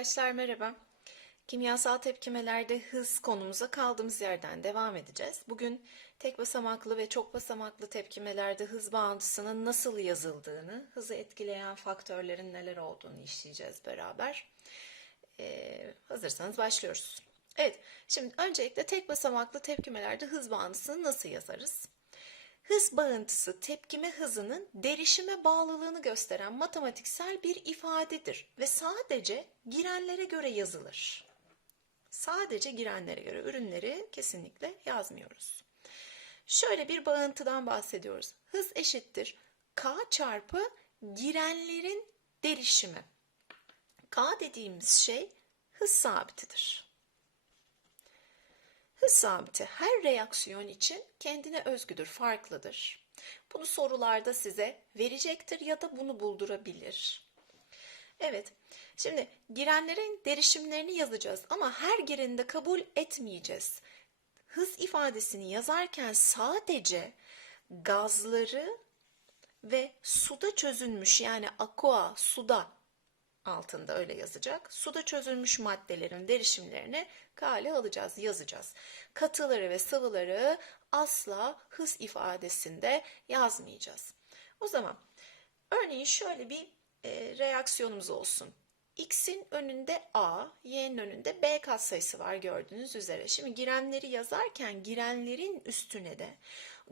Arkadaşlar merhaba. Kimyasal tepkimelerde hız konumuza kaldığımız yerden devam edeceğiz. Bugün tek basamaklı ve çok basamaklı tepkimelerde hız bağıntısının nasıl yazıldığını, hızı etkileyen faktörlerin neler olduğunu işleyeceğiz beraber. Ee, hazırsanız başlıyoruz. Evet, şimdi öncelikle tek basamaklı tepkimelerde hız bağıntısını nasıl yazarız? Hız bağıntısı tepkime hızının derişime bağlılığını gösteren matematiksel bir ifadedir ve sadece girenlere göre yazılır. Sadece girenlere göre ürünleri kesinlikle yazmıyoruz. Şöyle bir bağıntıdan bahsediyoruz. Hız eşittir K çarpı girenlerin derişimi. K dediğimiz şey hız sabitidir. Hız sabiti her reaksiyon için kendine özgüdür, farklıdır. Bunu sorularda size verecektir ya da bunu buldurabilir. Evet, şimdi girenlerin derişimlerini yazacağız ama her girini de kabul etmeyeceğiz. Hız ifadesini yazarken sadece gazları ve suda çözülmüş yani aqua suda altında öyle yazacak. Suda çözülmüş maddelerin derişimlerini kale alacağız, yazacağız. Katıları ve sıvıları asla hız ifadesinde yazmayacağız. O zaman örneğin şöyle bir e, reaksiyonumuz olsun. X'in önünde A, Y'nin önünde B katsayısı var gördüğünüz üzere. Şimdi girenleri yazarken girenlerin üstüne de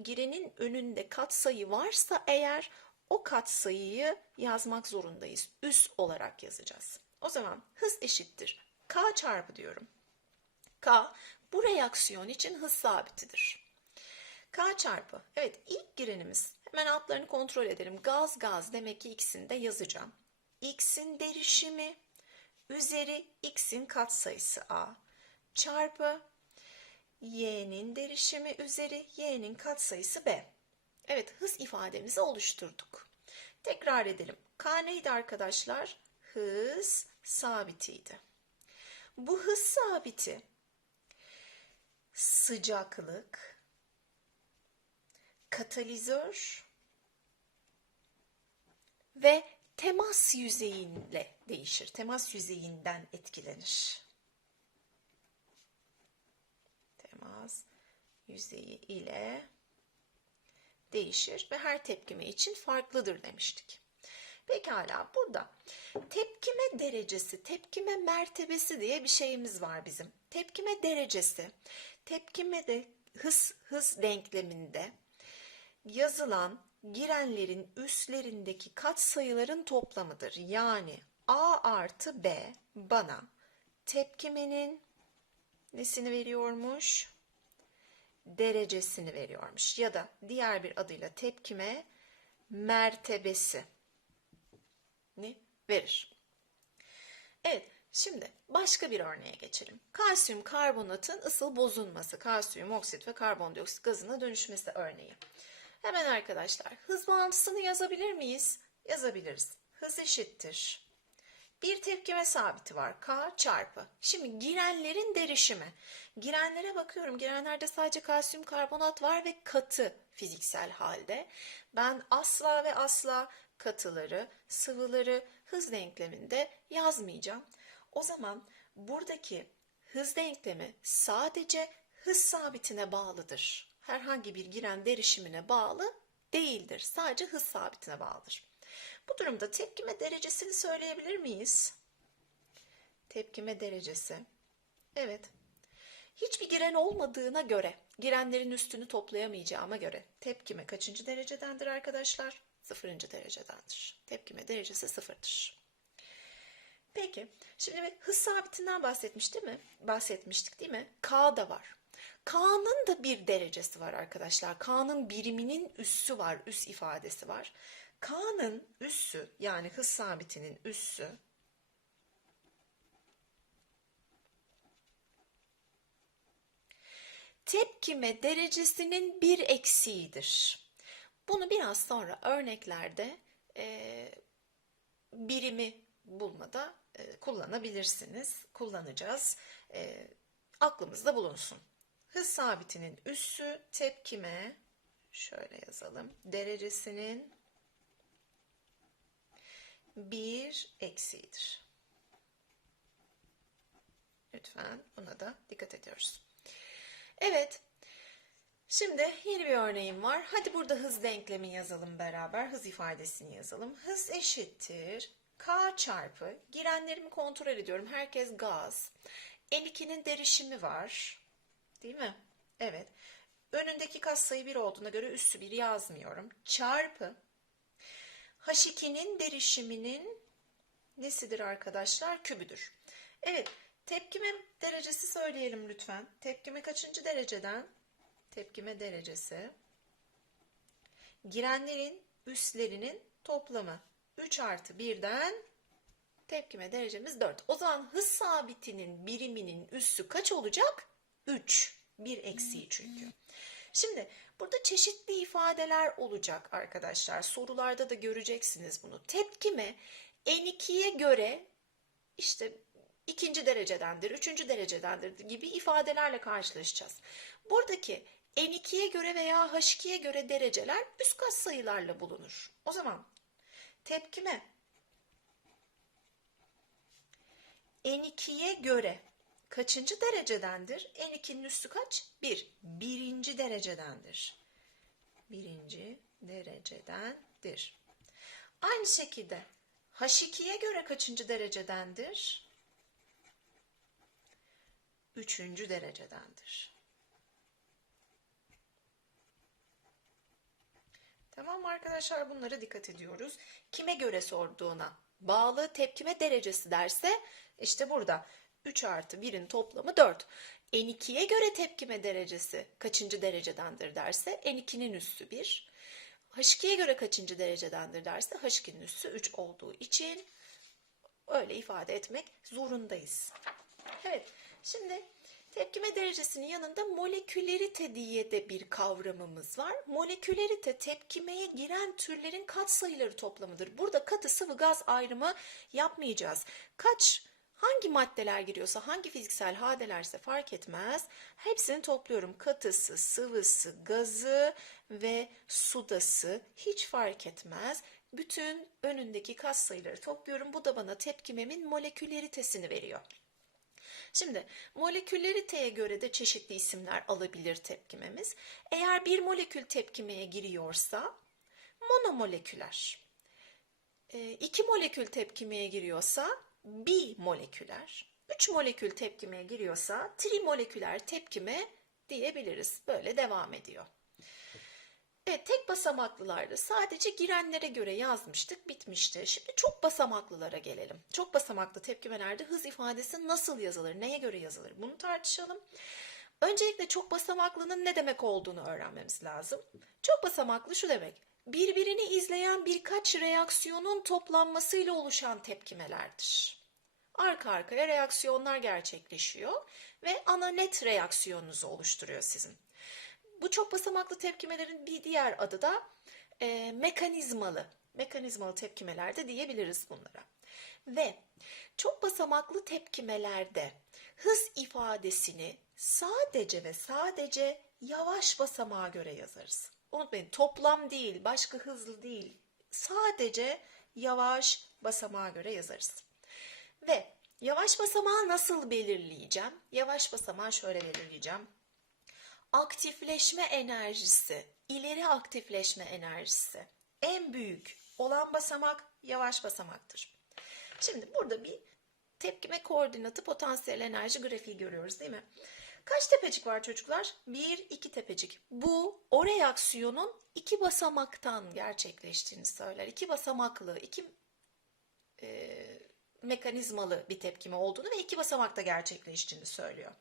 girenin önünde katsayı varsa eğer o katsayıyı yazmak zorundayız. Üs olarak yazacağız. O zaman hız eşittir. K çarpı diyorum. K bu reaksiyon için hız sabitidir. K çarpı. Evet ilk girenimiz. Hemen altlarını kontrol edelim. Gaz gaz demek ki ikisini de yazacağım. X'in derişimi üzeri X'in katsayısı A çarpı Y'nin derişimi üzeri Y'nin katsayısı B. Evet hız ifademizi oluşturduk. Tekrar edelim. K neydi arkadaşlar? Hız sabitiydi. Bu hız sabiti sıcaklık, katalizör ve temas yüzeyinle değişir. Temas yüzeyinden etkilenir. Temas yüzeyi ile değişir ve her tepkime için farklıdır demiştik. Pekala burada tepkime derecesi, tepkime mertebesi diye bir şeyimiz var bizim. Tepkime derecesi, tepkime de hız, hız denkleminde yazılan girenlerin üslerindeki katsayıların toplamıdır. Yani A artı B bana tepkimenin nesini veriyormuş? Derecesini veriyormuş. Ya da diğer bir adıyla tepkime mertebesi ne verir. Evet, şimdi başka bir örneğe geçelim. Kalsiyum karbonatın ısıl bozulması, kalsiyum oksit ve karbondioksit gazına dönüşmesi örneği. Hemen arkadaşlar, hız bağıntısını yazabilir miyiz? Yazabiliriz. Hız eşittir. Bir tepkime sabiti var. K çarpı. Şimdi girenlerin derişimi. Girenlere bakıyorum. Girenlerde sadece kalsiyum karbonat var ve katı fiziksel halde. Ben asla ve asla katıları, sıvıları hız denkleminde yazmayacağım. O zaman buradaki hız denklemi sadece hız sabitine bağlıdır. Herhangi bir giren derişimine bağlı değildir. Sadece hız sabitine bağlıdır. Bu durumda tepkime derecesini söyleyebilir miyiz? Tepkime derecesi. Evet. Hiçbir giren olmadığına göre, girenlerin üstünü toplayamayacağıma göre tepkime kaçıncı derecedendir arkadaşlar? Sıfırıncı derecedendir. Tepkime derecesi sıfırdır. Peki, şimdi bir hız sabitinden bahsetmiş değil mi? Bahsetmiştik değil mi? K da var. K'nın da bir derecesi var arkadaşlar. K'nın biriminin üssü var, üs ifadesi var. K'nın üssü yani hız sabitinin üssü tepkime derecesinin bir eksiğidir. Bunu biraz sonra örneklerde e, birimi bulmada e, kullanabilirsiniz. Kullanacağız. E, aklımızda bulunsun. Hız sabitinin üssü tepkime şöyle yazalım. Derecesinin bir eksiğidir. Lütfen buna da dikkat ediyoruz. Evet. Şimdi yeni bir örneğim var. Hadi burada hız denklemi yazalım beraber. Hız ifadesini yazalım. Hız eşittir. K çarpı. Girenlerimi kontrol ediyorum. Herkes gaz. L2'nin derişimi var. Değil mi? Evet. Önündeki katsayı 1 olduğuna göre üssü 1 yazmıyorum. Çarpı. H2'nin derişiminin nesidir arkadaşlar? Kübüdür. Evet. Tepkime derecesi söyleyelim lütfen. Tepkime kaçıncı dereceden? Tepkime derecesi. Girenlerin üslerinin toplamı. 3 artı 1'den tepkime derecemiz 4. O zaman hız sabitinin biriminin üssü kaç olacak? 3. 1 eksiği çünkü. Şimdi burada çeşitli ifadeler olacak arkadaşlar. Sorularda da göreceksiniz bunu. Tepkime N2'ye göre işte ikinci derecedendir, üçüncü derecedendir gibi ifadelerle karşılaşacağız. Buradaki N2'ye göre veya H2'ye göre dereceler üst katsayılarla bulunur. O zaman tepkime N2'ye göre kaçıncı derecedendir? N2'nin üstü kaç? 1. Birinci derecedendir. Birinci derecedendir. Aynı şekilde H2'ye göre kaçıncı derecedendir? Üçüncü derecedendir. Tamam arkadaşlar bunlara dikkat ediyoruz. Kime göre sorduğuna bağlı tepkime derecesi derse işte burada 3 artı 1'in toplamı 4. N2'ye göre tepkime derecesi kaçıncı derecedendir derse N2'nin üssü 1. H2'ye göre kaçıncı derecedendir derse H2'nin üssü 3 olduğu için öyle ifade etmek zorundayız. Evet şimdi tepkime derecesinin yanında molekülerite diye de bir kavramımız var. Molekülerite tepkimeye giren türlerin katsayıları toplamıdır. Burada katı sıvı gaz ayrımı yapmayacağız. Kaç hangi maddeler giriyorsa hangi fiziksel hadelerse fark etmez. Hepsini topluyorum. Katısı, sıvısı, gazı ve sudası hiç fark etmez. Bütün önündeki katsayıları topluyorum. Bu da bana tepkimemin moleküleritesini veriyor. Şimdi moleküleriteye göre de çeşitli isimler alabilir tepkimemiz. Eğer bir molekül tepkimeye giriyorsa monomoleküler. E, iki molekül tepkimeye giriyorsa bimoleküler. Üç molekül tepkimeye giriyorsa trimoleküler tepkime diyebiliriz. Böyle devam ediyor. Evet tek basamaklılarda sadece girenlere göre yazmıştık bitmişti. Şimdi çok basamaklılara gelelim. Çok basamaklı tepkimelerde hız ifadesi nasıl yazılır, neye göre yazılır bunu tartışalım. Öncelikle çok basamaklının ne demek olduğunu öğrenmemiz lazım. Çok basamaklı şu demek. Birbirini izleyen birkaç reaksiyonun toplanmasıyla oluşan tepkimelerdir. Arka arkaya reaksiyonlar gerçekleşiyor ve ana net reaksiyonunuzu oluşturuyor sizin. Bu çok basamaklı tepkimelerin bir diğer adı da e, mekanizmalı. Mekanizmalı tepkimeler de diyebiliriz bunlara. Ve çok basamaklı tepkimelerde hız ifadesini sadece ve sadece yavaş basamağa göre yazarız. Unutmayın toplam değil, başka hızlı değil. Sadece yavaş basamağa göre yazarız. Ve yavaş basamağı nasıl belirleyeceğim? Yavaş basamağı şöyle belirleyeceğim aktifleşme enerjisi, ileri aktifleşme enerjisi en büyük olan basamak yavaş basamaktır. Şimdi burada bir tepkime koordinatı potansiyel enerji grafiği görüyoruz değil mi? Kaç tepecik var çocuklar? Bir, iki tepecik. Bu o reaksiyonun iki basamaktan gerçekleştiğini söyler. İki basamaklı, iki e, mekanizmalı bir tepkime olduğunu ve iki basamakta gerçekleştiğini söylüyor.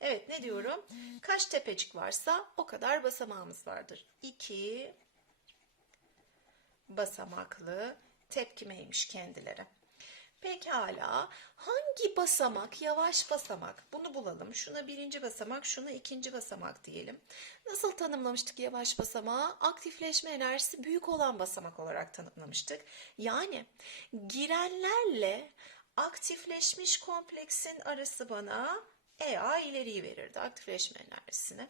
Evet ne diyorum? Kaç tepecik varsa o kadar basamağımız vardır. 2 basamaklı tepkimeymiş kendileri. Pekala hangi basamak yavaş basamak bunu bulalım. Şuna birinci basamak şuna ikinci basamak diyelim. Nasıl tanımlamıştık yavaş basamağı? Aktifleşme enerjisi büyük olan basamak olarak tanımlamıştık. Yani girenlerle aktifleşmiş kompleksin arası bana EA ileriyi verirdi aktifleşme enerjisini.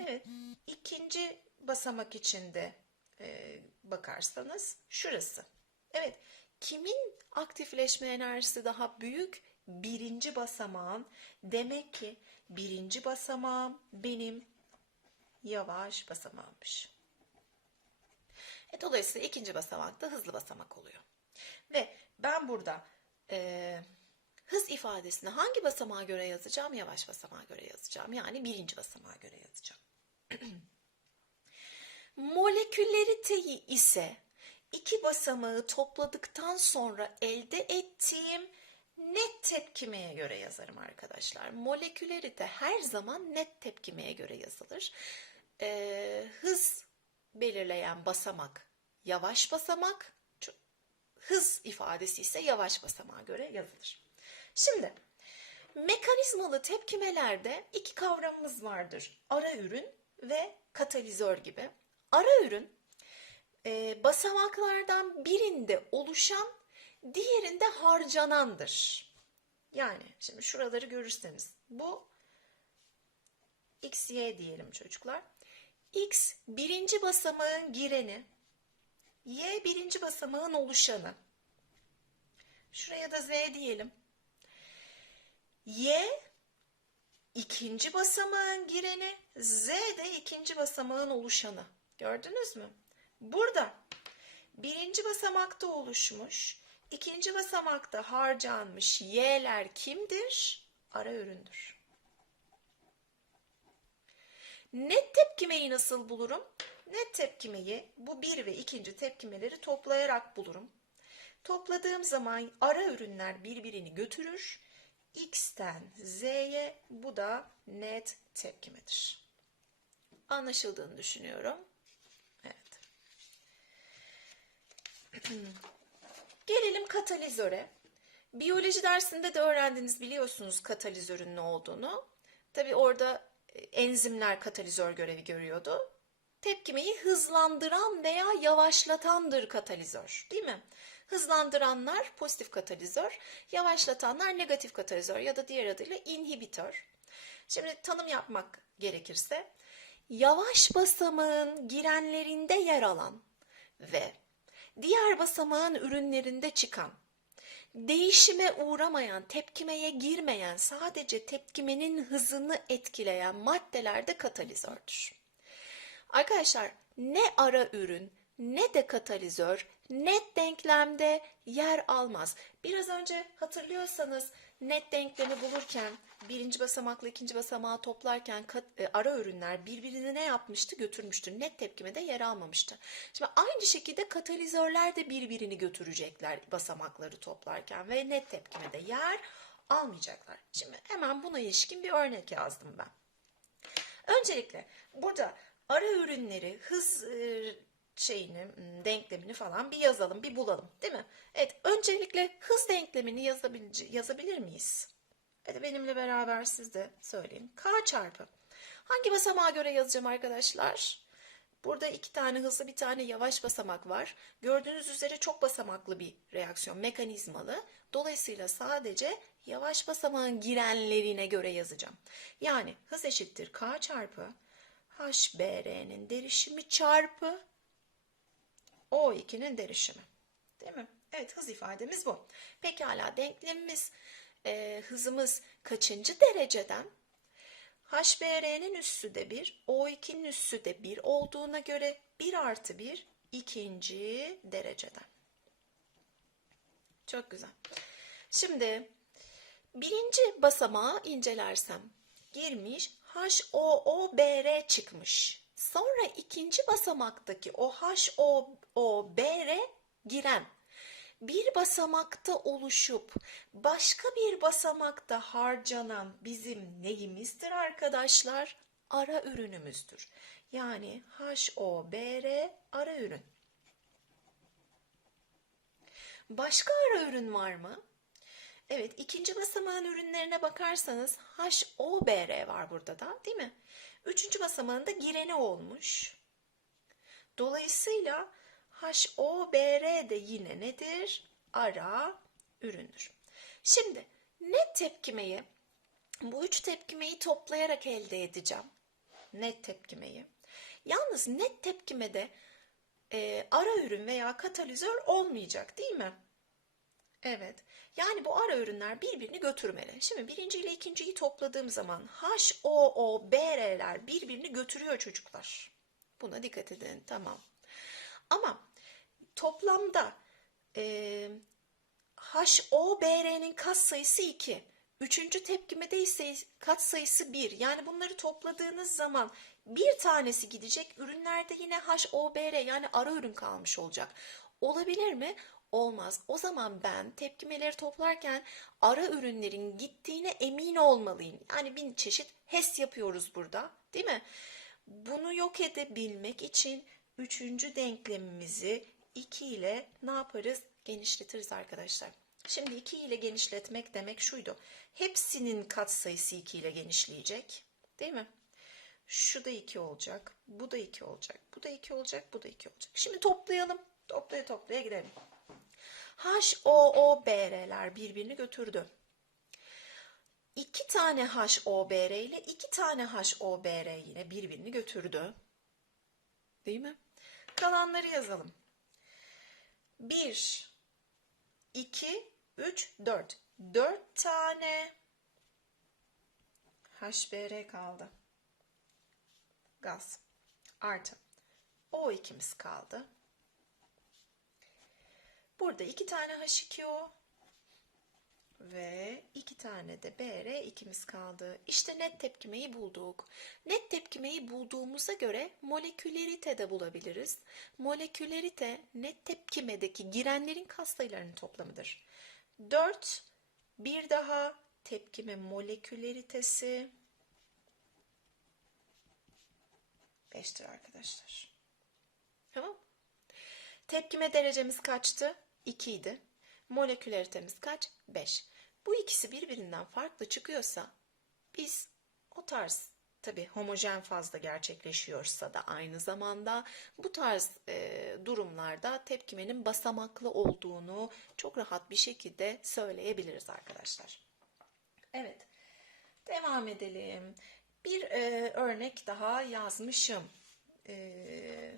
Evet ikinci basamak içinde e, bakarsanız şurası. Evet kimin aktifleşme enerjisi daha büyük? birinci basamağın demek ki birinci basamağım benim yavaş basamağımmış. E, dolayısıyla ikinci basamak da hızlı basamak oluyor. Ve ben burada e, hız ifadesini hangi basamağa göre yazacağım? Yavaş basamağa göre yazacağım. Yani birinci basamağa göre yazacağım. Moleküleriteyi ise iki basamağı topladıktan sonra elde ettiğim net tepkimeye göre yazarım arkadaşlar. Molekülerite her zaman net tepkimeye göre yazılır. Ee, hız belirleyen basamak yavaş basamak, hız ifadesi ise yavaş basamağa göre yazılır. Şimdi mekanizmalı tepkimelerde iki kavramımız vardır. Ara ürün ve katalizör gibi. Ara ürün e, basamaklardan birinde oluşan, diğerinde harcanandır. Yani şimdi şuraları görürseniz bu x, y diyelim çocuklar. X birinci basamağın gireni, y birinci basamağın oluşanı. Şuraya da z diyelim. Y ikinci basamağın gireni, Z de ikinci basamağın oluşanı. Gördünüz mü? Burada birinci basamakta oluşmuş, ikinci basamakta harcanmış Y'ler kimdir? Ara üründür. Net tepkimeyi nasıl bulurum? Net tepkimeyi bu bir ve ikinci tepkimeleri toplayarak bulurum. Topladığım zaman ara ürünler birbirini götürür. X'ten Z'ye bu da net tepkimedir. Anlaşıldığını düşünüyorum. Evet. Gelelim katalizöre. Biyoloji dersinde de öğrendiniz biliyorsunuz katalizörün ne olduğunu. Tabi orada e, enzimler katalizör görevi görüyordu. Tepkimeyi hızlandıran veya yavaşlatandır katalizör, değil mi? Hızlandıranlar pozitif katalizör, yavaşlatanlar negatif katalizör ya da diğer adıyla inhibitör. Şimdi tanım yapmak gerekirse, yavaş basamağın girenlerinde yer alan ve diğer basamağın ürünlerinde çıkan, değişime uğramayan, tepkimeye girmeyen, sadece tepkimenin hızını etkileyen maddeler de katalizördür. Arkadaşlar ne ara ürün ne de katalizör net denklemde yer almaz. Biraz önce hatırlıyorsanız net denklemi bulurken birinci basamakla ikinci basamağı toplarken kat- e, ara ürünler birbirini ne yapmıştı götürmüştü. Net tepkimede yer almamıştı. Şimdi aynı şekilde katalizörler de birbirini götürecekler basamakları toplarken ve net tepkimede yer almayacaklar. Şimdi hemen buna ilişkin bir örnek yazdım ben. Öncelikle burada ara ürünleri, hız e, şeyini, m, denklemini falan bir yazalım, bir bulalım, değil mi? Evet, öncelikle hız denklemini yazabil- yazabilir miyiz? Hadi benimle beraber siz de söyleyin. K çarpı. Hangi basamağa göre yazacağım arkadaşlar? Burada iki tane hızlı bir tane yavaş basamak var. Gördüğünüz üzere çok basamaklı bir reaksiyon, mekanizmalı. Dolayısıyla sadece yavaş basamağın girenlerine göre yazacağım. Yani hız eşittir K çarpı HBR'nin derişimi çarpı O2'nin derişimi. Değil mi? Evet hız ifademiz bu. Pekala denklemimiz e, hızımız kaçıncı dereceden? HBR'nin üssü de 1, O2'nin üssü de 1 olduğuna göre 1 artı 1 ikinci dereceden. Çok güzel. Şimdi birinci basamağı incelersem girmiş HOOBR çıkmış. Sonra ikinci basamaktaki o HOOBR giren bir basamakta oluşup başka bir basamakta harcanan bizim neyimizdir arkadaşlar? Ara ürünümüzdür. Yani HOBR ara ürün. Başka ara ürün var mı? Evet, ikinci basamağın ürünlerine bakarsanız HOBR var burada da, değil mi? Üçüncü basamağın da gireni olmuş. Dolayısıyla HOBR de yine nedir? Ara üründür. Şimdi net tepkimeyi, bu üç tepkimeyi toplayarak elde edeceğim. Net tepkimeyi. Yalnız net tepkimede e, ara ürün veya katalizör olmayacak değil mi? Evet. Yani bu ara ürünler birbirini götürmeli. Şimdi birinci ile ikinciyi topladığım zaman H, O, O, B, R'ler birbirini götürüyor çocuklar. Buna dikkat edin. Tamam. Ama toplamda e, H, O, B, R'nin kat sayısı 2. Üçüncü tepkimede ise kat sayısı 1. Yani bunları topladığınız zaman bir tanesi gidecek. Ürünlerde yine H, O, B, R yani ara ürün kalmış olacak. Olabilir mi? Olmaz. O zaman ben tepkimeleri toplarken ara ürünlerin gittiğine emin olmalıyım. Yani bir çeşit HES yapıyoruz burada, değil mi? Bunu yok edebilmek için üçüncü denklemimizi 2 ile ne yaparız? Genişletiriz arkadaşlar. Şimdi 2 ile genişletmek demek şuydu. Hepsinin katsayısı 2 ile genişleyecek. Değil mi? Şu da 2 olacak. Bu da 2 olacak. Bu da 2 olacak. Bu da 2 olacak. Şimdi toplayalım. Toplaya toplaya gidelim. H, O, O, B, R'ler birbirini götürdü. İki tane H, O, B, R ile iki tane H, O, B, R yine birbirini götürdü. Değil mi? Kalanları yazalım. 1, 2, 3, 4. 4 tane HBr kaldı. Gaz. Artı. O2'miz kaldı. Burada iki tane H2O ve iki tane de BR2'miz kaldı. İşte net tepkimeyi bulduk. Net tepkimeyi bulduğumuza göre molekülerite de bulabiliriz. Molekülerite net tepkimedeki girenlerin katsayılarının toplamıdır. 4 bir daha tepkime moleküleritesi 5'tir arkadaşlar. Tamam Tepkime derecemiz kaçtı? 2 idi. Molekülaritemiz kaç? 5. Bu ikisi birbirinden farklı çıkıyorsa biz o tarz tabi homojen fazla gerçekleşiyorsa da aynı zamanda bu tarz e, durumlarda tepkimenin basamaklı olduğunu çok rahat bir şekilde söyleyebiliriz arkadaşlar. Evet. Devam edelim. Bir e, örnek daha yazmışım. E,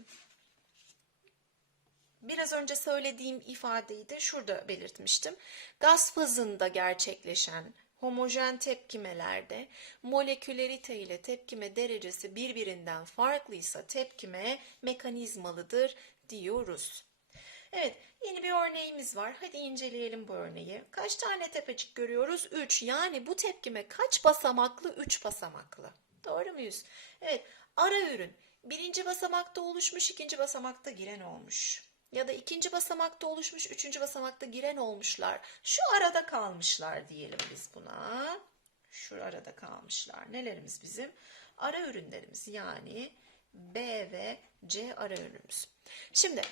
biraz önce söylediğim ifadeyi de şurada belirtmiştim. Gaz fazında gerçekleşen homojen tepkimelerde molekülerite ile tepkime derecesi birbirinden farklıysa tepkime mekanizmalıdır diyoruz. Evet, yeni bir örneğimiz var. Hadi inceleyelim bu örneği. Kaç tane tepecik görüyoruz? 3. Yani bu tepkime kaç basamaklı? 3 basamaklı. Doğru muyuz? Evet, ara ürün. Birinci basamakta oluşmuş, ikinci basamakta giren olmuş. Ya da ikinci basamakta oluşmuş, üçüncü basamakta giren olmuşlar. Şu arada kalmışlar diyelim biz buna. Şu arada kalmışlar. Nelerimiz bizim? Ara ürünlerimiz yani B ve C ara ürünümüz. Şimdi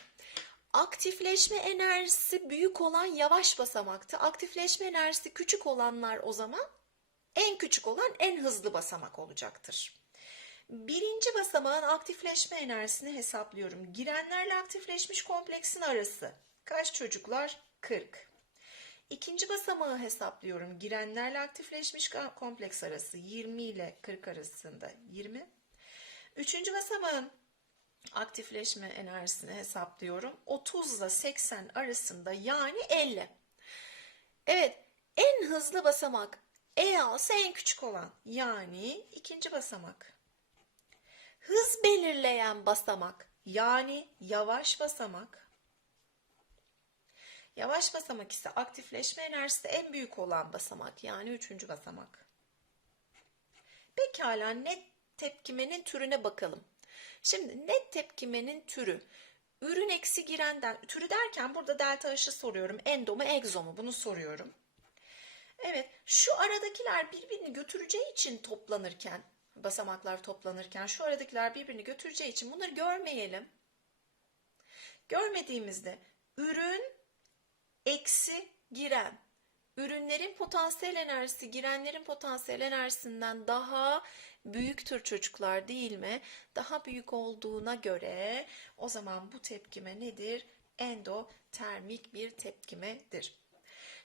aktifleşme enerjisi büyük olan yavaş basamakta, aktifleşme enerjisi küçük olanlar o zaman en küçük olan en hızlı basamak olacaktır. Birinci basamağın aktifleşme enerjisini hesaplıyorum. Girenlerle aktifleşmiş kompleksin arası. Kaç çocuklar? 40. İkinci basamağı hesaplıyorum. Girenlerle aktifleşmiş kompleks arası 20 ile 40 arasında 20. Üçüncü basamağın aktifleşme enerjisini hesaplıyorum. 30 ile 80 arasında yani 50. Evet en hızlı basamak EA'sı en küçük olan yani ikinci basamak. Hız belirleyen basamak yani yavaş basamak. Yavaş basamak ise aktifleşme enerjisi en büyük olan basamak yani üçüncü basamak. Pekala net tepkimenin türüne bakalım. Şimdi net tepkimenin türü ürün eksi girenden türü derken burada delta H'ı soruyorum. Endo mu egzo mu bunu soruyorum. Evet şu aradakiler birbirini götüreceği için toplanırken basamaklar toplanırken şu aradakiler birbirini götüreceği için bunları görmeyelim. Görmediğimizde ürün eksi giren ürünlerin potansiyel enerjisi girenlerin potansiyel enerjisinden daha büyüktür çocuklar değil mi? Daha büyük olduğuna göre o zaman bu tepkime nedir? Endotermik bir tepkimedir.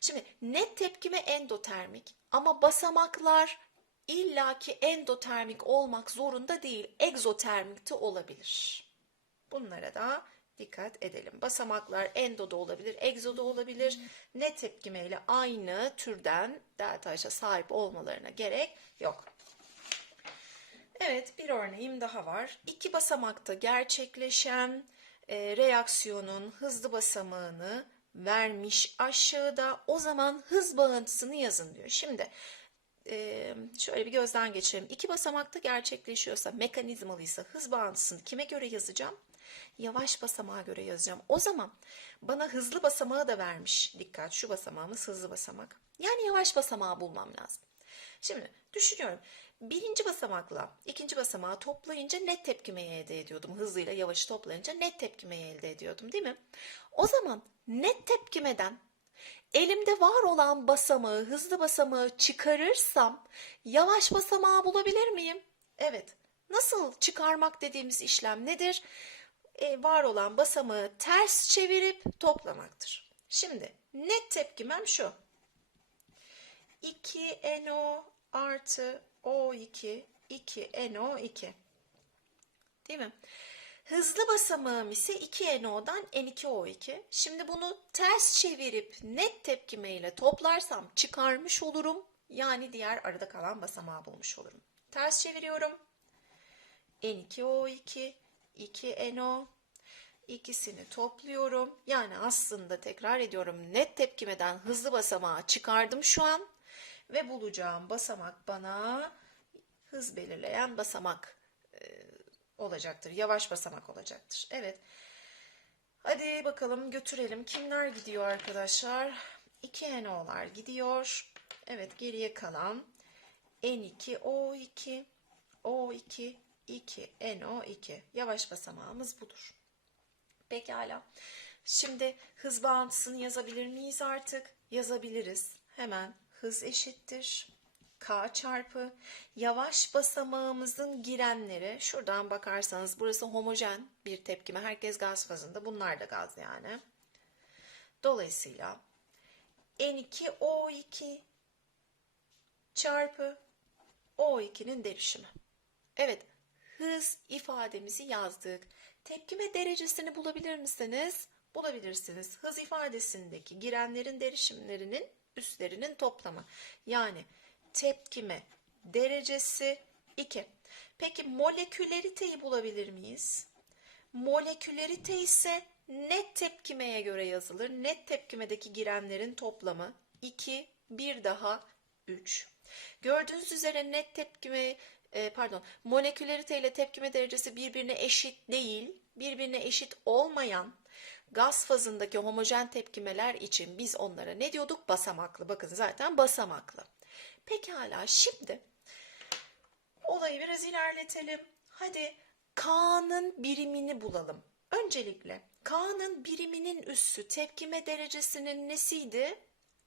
Şimdi net tepkime endotermik ama basamaklar illaki endotermik olmak zorunda değil, egzotermik de olabilir. Bunlara da dikkat edelim. Basamaklar endoda olabilir, egzoda olabilir. Ne tepkimeyle aynı türden delta H'a sahip olmalarına gerek yok. Evet, bir örneğim daha var. İki basamakta gerçekleşen e, reaksiyonun hızlı basamağını vermiş aşağıda. O zaman hız bağıntısını yazın diyor. Şimdi şöyle bir gözden geçirelim. İki basamakta gerçekleşiyorsa, mekanizmalıysa hız bağıntısını kime göre yazacağım? Yavaş basamağa göre yazacağım. O zaman bana hızlı basamağı da vermiş. Dikkat şu basamağımız hızlı basamak. Yani yavaş basamağı bulmam lazım. Şimdi düşünüyorum. Birinci basamakla ikinci basamağı toplayınca net tepkimeyi elde ediyordum. Hızıyla yavaşı toplayınca net tepkimeyi elde ediyordum değil mi? O zaman net tepkimeden elimde var olan basamağı, hızlı basamağı çıkarırsam yavaş basamağı bulabilir miyim? Evet. Nasıl çıkarmak dediğimiz işlem nedir? E, var olan basamağı ters çevirip toplamaktır. Şimdi net tepkimem şu. 2NO artı O2 2NO2. Değil mi? Hızlı basamağım ise 2NO'dan N2O2. Şimdi bunu ters çevirip net tepkimeyle toplarsam çıkarmış olurum. Yani diğer arada kalan basamağı bulmuş olurum. Ters çeviriyorum. N2O2 2NO ikisini topluyorum. Yani aslında tekrar ediyorum net tepkimeden hızlı basamağı çıkardım şu an ve bulacağım basamak bana hız belirleyen basamak olacaktır. Yavaş basamak olacaktır. Evet. Hadi bakalım götürelim. Kimler gidiyor arkadaşlar? 2 NO'lar gidiyor. Evet geriye kalan N2 O2 O2 2 NO2 yavaş basamağımız budur. Pekala. Şimdi hız bağıntısını yazabilir miyiz artık? Yazabiliriz. Hemen hız eşittir. K çarpı yavaş basamağımızın girenleri şuradan bakarsanız burası homojen bir tepkime. Herkes gaz fazında. Bunlar da gaz yani. Dolayısıyla N2O2 çarpı O2'nin derişimi. Evet hız ifademizi yazdık. Tepkime derecesini bulabilir misiniz? Bulabilirsiniz. Hız ifadesindeki girenlerin derişimlerinin üstlerinin toplamı. Yani tepkime derecesi 2. Peki moleküleriteyi bulabilir miyiz? Molekülerite ise net tepkimeye göre yazılır. Net tepkimedeki girenlerin toplamı 2, bir daha 3. Gördüğünüz üzere net tepkime e, pardon molekülerite ile tepkime derecesi birbirine eşit değil. Birbirine eşit olmayan gaz fazındaki homojen tepkimeler için biz onlara ne diyorduk? Basamaklı. Bakın zaten basamaklı. Pekala şimdi olayı biraz ilerletelim. Hadi K'nın birimini bulalım. Öncelikle K'nın biriminin üssü tepkime derecesinin nesiydi?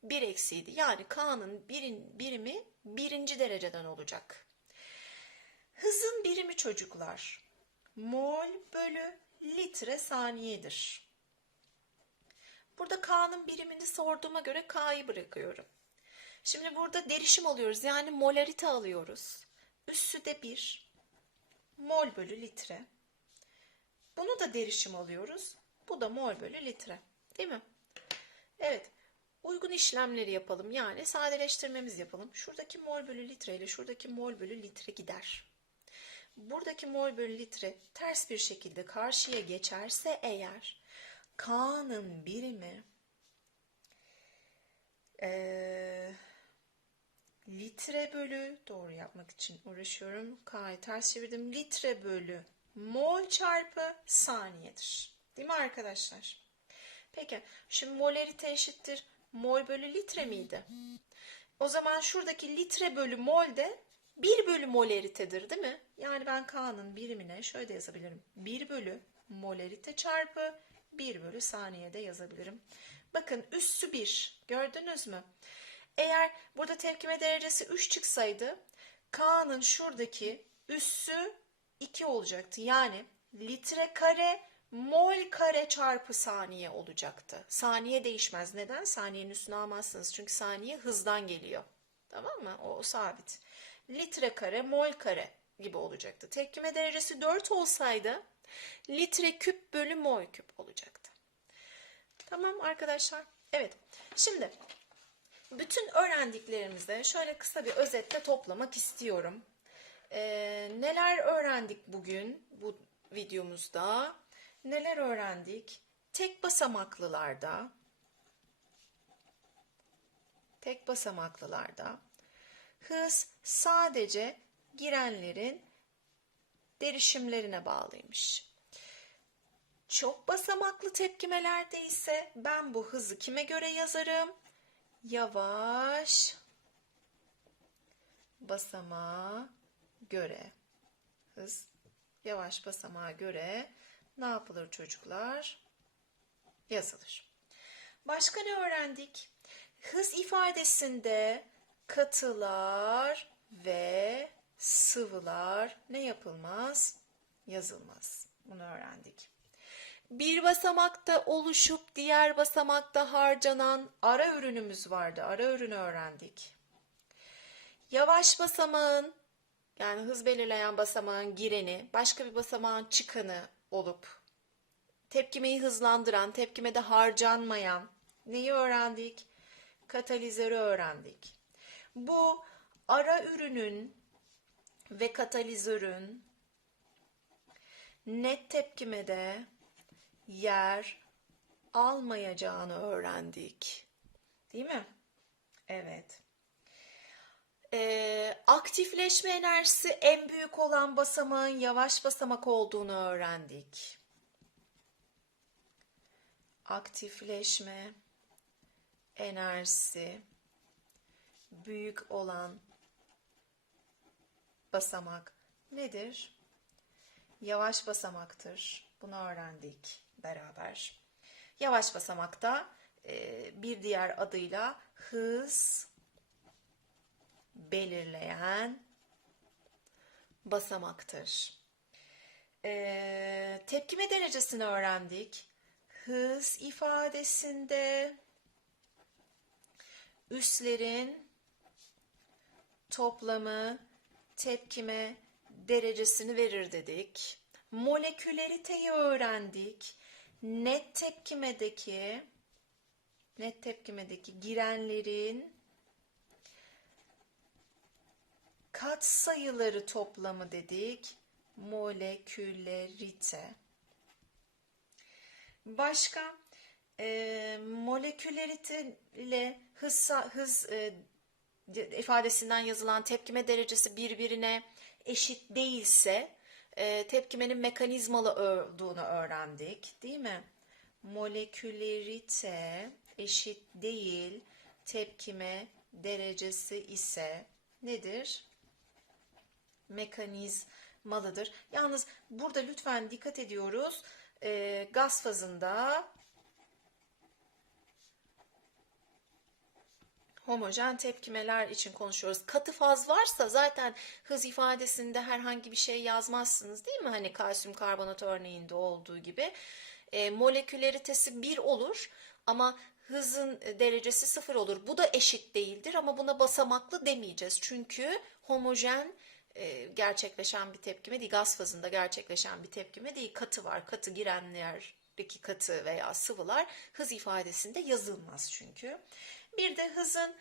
1 eksiydi. Yani K'nın birin, birimi birinci dereceden olacak. Hızın birimi çocuklar. Mol bölü litre saniyedir. Burada K'nın birimini sorduğuma göre K'yı bırakıyorum. Şimdi burada derişim alıyoruz. Yani molarite alıyoruz. Üssü de 1. Mol bölü litre. Bunu da derişim alıyoruz. Bu da mol bölü litre. Değil mi? Evet. Uygun işlemleri yapalım. Yani sadeleştirmemiz yapalım. Şuradaki mol bölü litre ile şuradaki mol bölü litre gider. Buradaki mol bölü litre ters bir şekilde karşıya geçerse eğer K'nın birimi eee litre bölü doğru yapmak için uğraşıyorum. K'yı ters çevirdim. Litre bölü mol çarpı saniyedir. Değil mi arkadaşlar? Peki şimdi molarite eşittir. Mol bölü litre miydi? O zaman şuradaki litre bölü mol de 1 bölü molaritedir değil mi? Yani ben K'nın birimine şöyle de yazabilirim. 1 bölü molarite çarpı 1 bölü saniyede yazabilirim. Bakın üssü 1 gördünüz mü? Eğer burada tepkime derecesi 3 çıksaydı K'nın şuradaki üssü 2 olacaktı. Yani litre kare mol kare çarpı saniye olacaktı. Saniye değişmez. Neden? Saniyenin üstüne almazsınız. Çünkü saniye hızdan geliyor. Tamam mı? O, o sabit. Litre kare mol kare gibi olacaktı. Tepkime derecesi 4 olsaydı litre küp bölü mol küp olacaktı. Tamam arkadaşlar. Evet. Şimdi bütün öğrendiklerimizi şöyle kısa bir özetle toplamak istiyorum. Ee, neler öğrendik bugün bu videomuzda? Neler öğrendik? Tek basamaklılarda tek basamaklılarda hız sadece girenlerin derişimlerine bağlıymış. Çok basamaklı tepkimelerde ise ben bu hızı kime göre yazarım? Yavaş basamağa göre. Hız yavaş basamağa göre ne yapılır çocuklar? Yazılır. Başka ne öğrendik? Hız ifadesinde katılar ve sıvılar ne yapılmaz? Yazılmaz. Bunu öğrendik. Bir basamakta oluşup diğer basamakta harcanan ara ürünümüz vardı. Ara ürünü öğrendik. Yavaş basamağın yani hız belirleyen basamağın gireni başka bir basamağın çıkanı olup tepkimeyi hızlandıran, tepkimede harcanmayan neyi öğrendik? Katalizörü öğrendik. Bu ara ürünün ve katalizörün net tepkimede yer almayacağını öğrendik. Değil mi? Evet. Ee, aktifleşme enerjisi en büyük olan basamağın yavaş basamak olduğunu öğrendik. Aktifleşme enerjisi büyük olan basamak nedir? Yavaş basamaktır. Bunu öğrendik beraber. Yavaş basamakta e, bir diğer adıyla hız belirleyen basamaktır. E, tepkime derecesini öğrendik. Hız ifadesinde üslerin toplamı tepkime derecesini verir dedik. Moleküleriteyi öğrendik. Net tepkimedeki net tepkimedeki girenlerin kat sayıları toplamı dedik. Molekülerite. Başka e, molekülerite ile hız, hız e, ifadesinden yazılan tepkime derecesi birbirine eşit değilse e, tepkimenin mekanizmalı olduğunu öğrendik değil mi? Molekülerite eşit değil tepkime derecesi ise nedir? Mekanizmalıdır. Yalnız burada lütfen dikkat ediyoruz. E, gaz fazında homojen tepkimeler için konuşuyoruz. Katı faz varsa zaten hız ifadesinde herhangi bir şey yazmazsınız değil mi? Hani kalsiyum karbonat örneğinde olduğu gibi. E, moleküleritesi 1 olur ama hızın derecesi 0 olur. Bu da eşit değildir ama buna basamaklı demeyeceğiz. Çünkü homojen e, gerçekleşen bir tepkime değil, gaz fazında gerçekleşen bir tepkime değil. Katı var, katı girenlerdeki katı veya sıvılar hız ifadesinde yazılmaz çünkü. Bir de hızın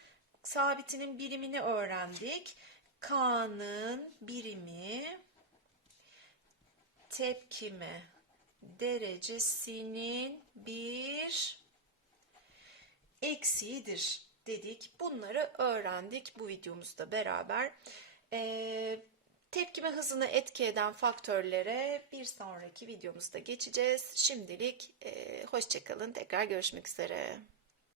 sabitinin birimini öğrendik. K'nın birimi tepkime derecesinin bir eksiğidir dedik. Bunları öğrendik bu videomuzda beraber. Ee, tepkime hızını etki eden faktörlere bir sonraki videomuzda geçeceğiz. Şimdilik e, hoşçakalın. Tekrar görüşmek üzere.